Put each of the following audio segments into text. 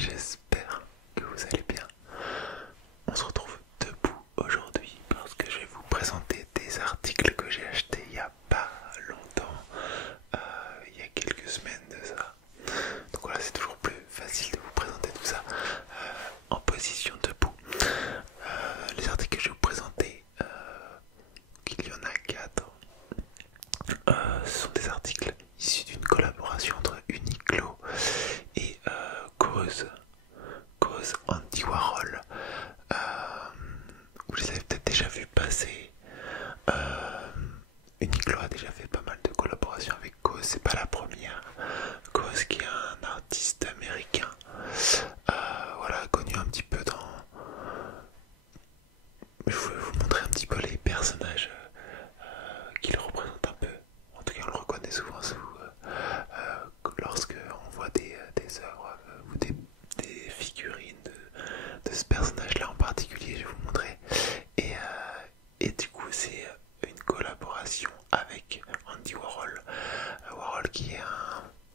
j'espère que vous allez bien. On se retrouve debout aujourd'hui parce que je vais vous présenter des articles que j'ai achetés il n'y a pas longtemps, il y a quelques semaines de ça. Donc voilà, c'est toujours plus facile de vous présenter tout ça en position debout. Les articles que je vais vous présenter, qu'il y en a 4, ce sont des articles issus d'une collaboration entre Uniqlo et Cause Andy Warhol. Vous les avez peut-être déjà vus passer. Uniqlo a déjà fait pas mal de collaborations avec Cause, c'est pas la première. Cause qui est un artiste américain, voilà, connu un petit peu dans... Je vais vous montrer un petit peu les personnages qu'il représente un peu. En tout cas, on le reconnaît souvent lorsque on voit des œuvres ou des figurines de ce personnage-là en particulier. Je vais vous montrer. Et du coup, c'est une collaboration avec Andy Warhol. Warhol qui est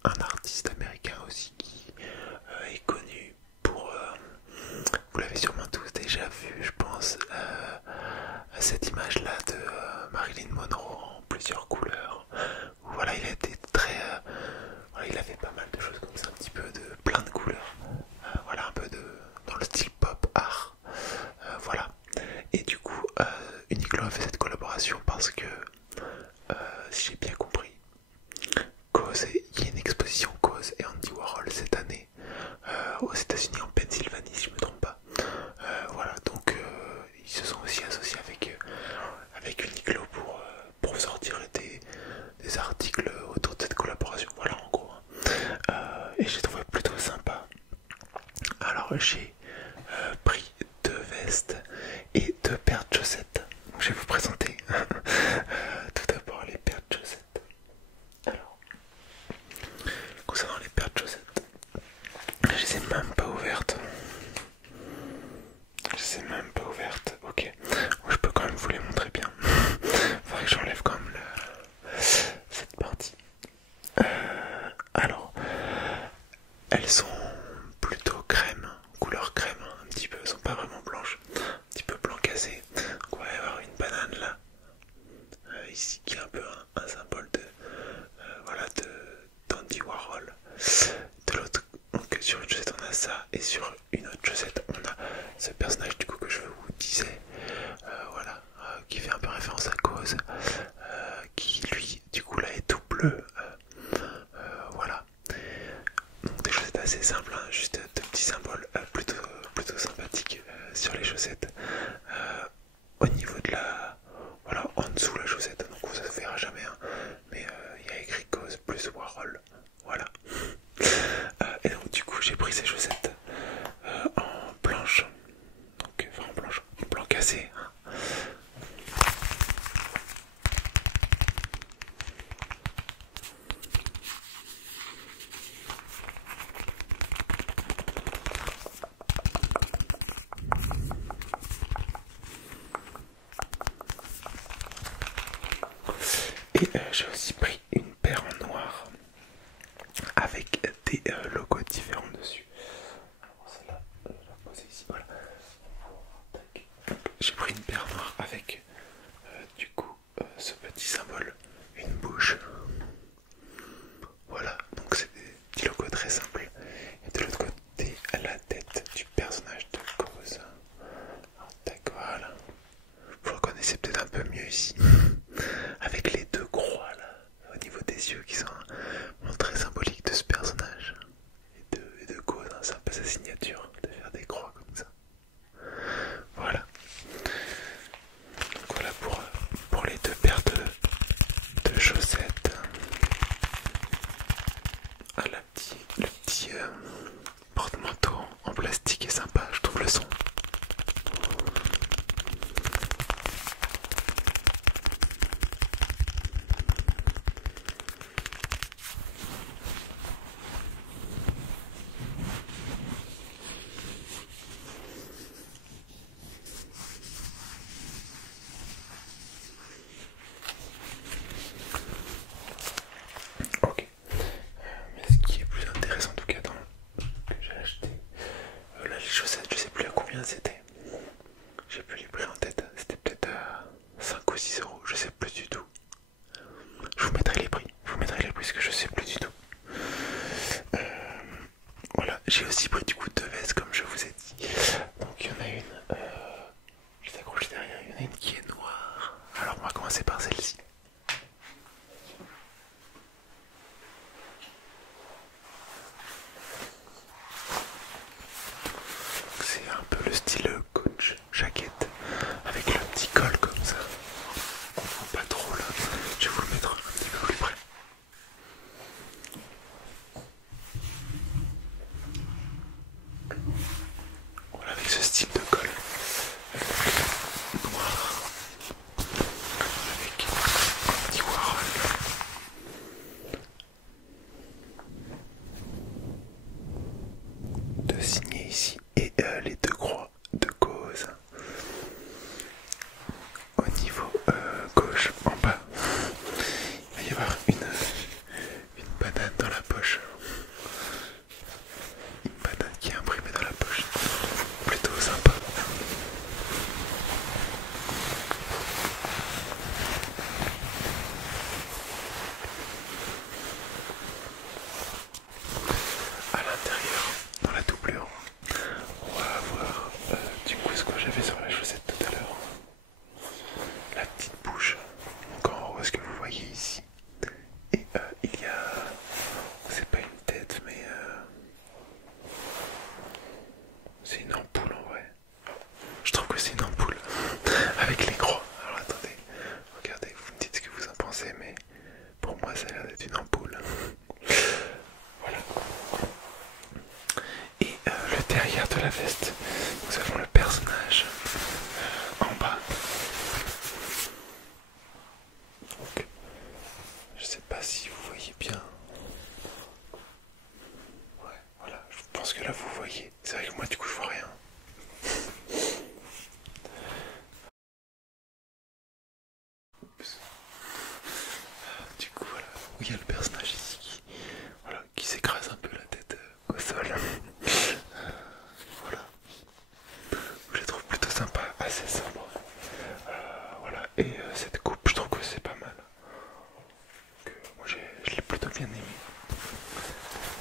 un artiste américain aussi qui est connu pour... vous l'avez sûrement tous déjà vu, je pense, cette image-là de Marilyn Monroe en plusieurs couleurs. Voilà, il a été très... voilà, il a fait pas mal de choses comme ça, un petit peu de plein de couleurs. Voilà, un peu dans le style pop art. Voilà. Et du coup, Uniqlo a fait cette collaboration parce que, si j'ai bien compris, il y a une exposition Cause et Andy Warhol cette année aux États-Unis, en Pennsylvanie, si je me trompe pas. Voilà, donc ils se sont aussi associés avec Uniqlo pour sortir des articles autour de cette collaboration. Voilà, en gros. Et j'ai trouvé plutôt sympa. Alors, j'ai pris 2 vestes et 2 paires de chaussettes. Donc, je vais vous présenter tout d'abord les paires de chaussettes. Alors, concernant les paires de chaussettes, je les ai même pas ouvertes. Ok. Bon, je peux quand même vous les montrer bien. Faudrait que j'enlève quand même cette partie. Alors, elles sont plutôt crème, couleur crème, un petit peu, elles sont pas vraiment blanches, un petit peu blanc cassé. Donc on va y avoir une banane là, ici qui est un peu un symbole de voilà, d'Andy Warhol. De l'autre, donc sur une chaussette on a ça, et sur une autre chaussette on a ce personnage du coup que je vous disais, voilà, qui fait un peu référence à Cause, qui lui du coup là est tout bleu. Voilà. Donc des chaussettes assez simples, hein, juste de petits symboles plutôt sympathiques sur les chaussettes. Au niveau de la... Voilà, en dessous la chaussette, donc ça se verra jamais, hein, mais il y a écrit Cause plus Warhol. Voilà. Et donc du coup j'ai pris ces chaussettes en blanche. Donc enfin en blanche, en blanc cassé, hein. Et j'ai aussi pris une paire en noir avec des logos différents dessus. Alors celle-là, je vais la poser ici, voilà. J'ai pris une paire noire avec du coup ce petit symbole, une bouche. Voilà, donc c'est des petits logos très simples. Et de l'autre côté, la tête du personnage de Cause. Alors, tac, voilà. Vous le reconnaissez peut-être un peu mieux ici. Avec les 2 croix là, au niveau des yeux qui sont très symboliques de ce personnage. Et de Cause, hein, c'est un peu sa signature de faire des croix comme ça. Voilà. Donc voilà pour les 2 paires de chaussettes. Ah, le petit porte-manteau en plastique est sympa, je trouve le son. Ok. Mais ce qui est plus intéressant en tout cas dans que j'ai acheté, c'était? J'ai plus les prix en tête, c'était peut-être 5 ou 6 euros, je sais plus du tout. Je vous mettrai les prix, parce que je sais plus du tout. Voilà, j'ai aussi pris du coup 2 vestes comme je vous ai dit. Donc il y en a une, je t'accroche derrière, il y en a une qui est noire. Alors on va commencer par celle-ci. C'est un peu le style coach jaquette avec le petit col comme ça. On voit pas trop là, je vais vous le mettre un petit peu plus près. Voilà, avec ce style de col noir avec un petit Warhol. De signer ici et les 2 croix de cause au niveau gauche en bas. Il va y avoir une banane dans la poche. Une banane qui est imprimée dans la poche. Plutôt sympa. À l'intérieur, dans la doublure, on va avoir du coup ce que j'avais sur la chaussette tout à l'heure. La petite bouche, encore en rose que vous voyez ici. Et il y a, c'est pas une tête mais c'est une ampoule en vrai. Je trouve que c'est une ampoule avec les croix. Alors attendez, regardez, vous me dites ce que vous en pensez, mais pour moi ça a l'air d'être une ampoule. Voilà. Et le derrière de la veste, nous avons le personnage en bas. Donc, je sais pas si vous voyez bien. Ouais, voilà, je pense que là vous voyez. C'est vrai que moi du coup je vois rien. Oups. Du coup voilà, il y a le personnage ici qui s'écrase un peu la tête au sol. Voilà. Je la trouve plutôt sympa, assez sobre. Voilà, et cette coupe, je trouve que c'est pas mal. Moi je l'ai plutôt bien aimé.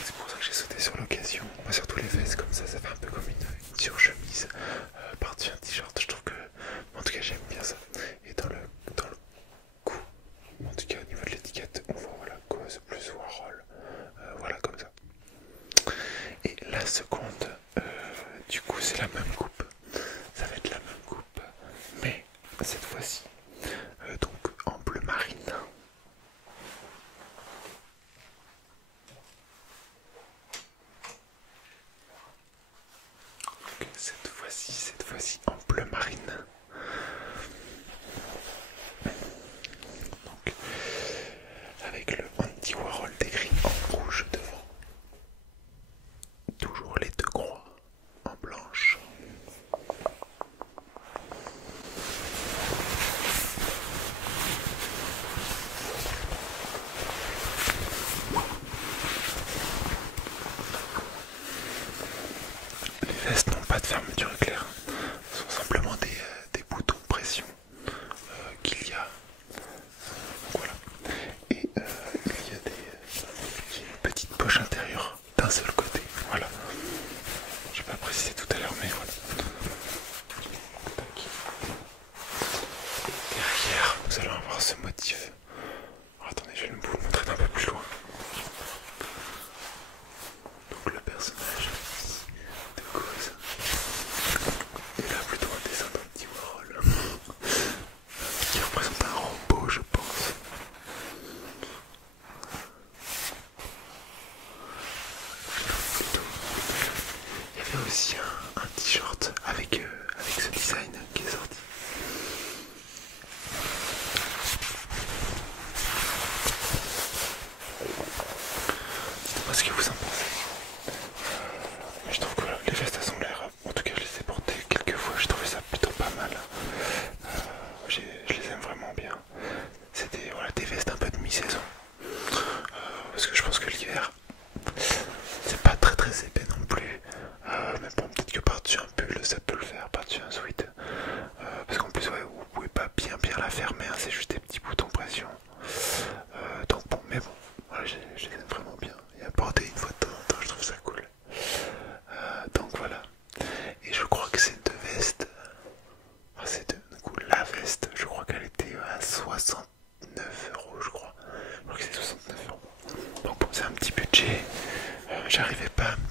C'est pour ça que j'ai sauté sur l'occasion. Moi surtout les vestes comme ça fait un peu comme une surchemise par-dessus un t-shirt. Je trouve que, en tout cas j'aime bien ça. Et dans le cou, en tout cas au niveau de l'étiquette, on voit voilà, cause plus Warhol. Voilà comme ça. Et la seconde, du coup c'est la même coupe. Ça va être la même coupe, mais cette fois-ci, donc en bleu marine. Donc, cette fois-ci en bleu marine. Donc, avec le Andy Warhol décrit en rouge devant. Toujours les 2 croix en blanche. Les vestes n'ont pas de fermeture éclair, ce sont simplement des boutons de pression qu'il y a. Voilà. Et il y a une petite poche intérieure d'un seul côté. Voilà. Je n'ai pas précisé tout à l'heure, mais voilà. Et derrière, nous allons avoir ce motif. Alors, attendez, je vais vous le montrer d'un peu plus loin. Donc le personnage de cause est là plutôt un dessin d'Andy Warhol qui représente un robot, je pense. Il y avait aussi un t-shirt avec ce design qui est sorti. Dites-moi ce que vous en pensez. Mais je trouve que les vestes elles ont l'air, en tout cas je les ai portées quelques fois, j'ai trouvé ça plutôt pas mal. Je les aime vraiment bien. C'est des vestes un peu de mi-saison. Parce que je pense que l'hiver, c'est pas très épais non plus. Mais bon, peut-être que par-dessus un pull, ça peut le faire. j'arrivais pas à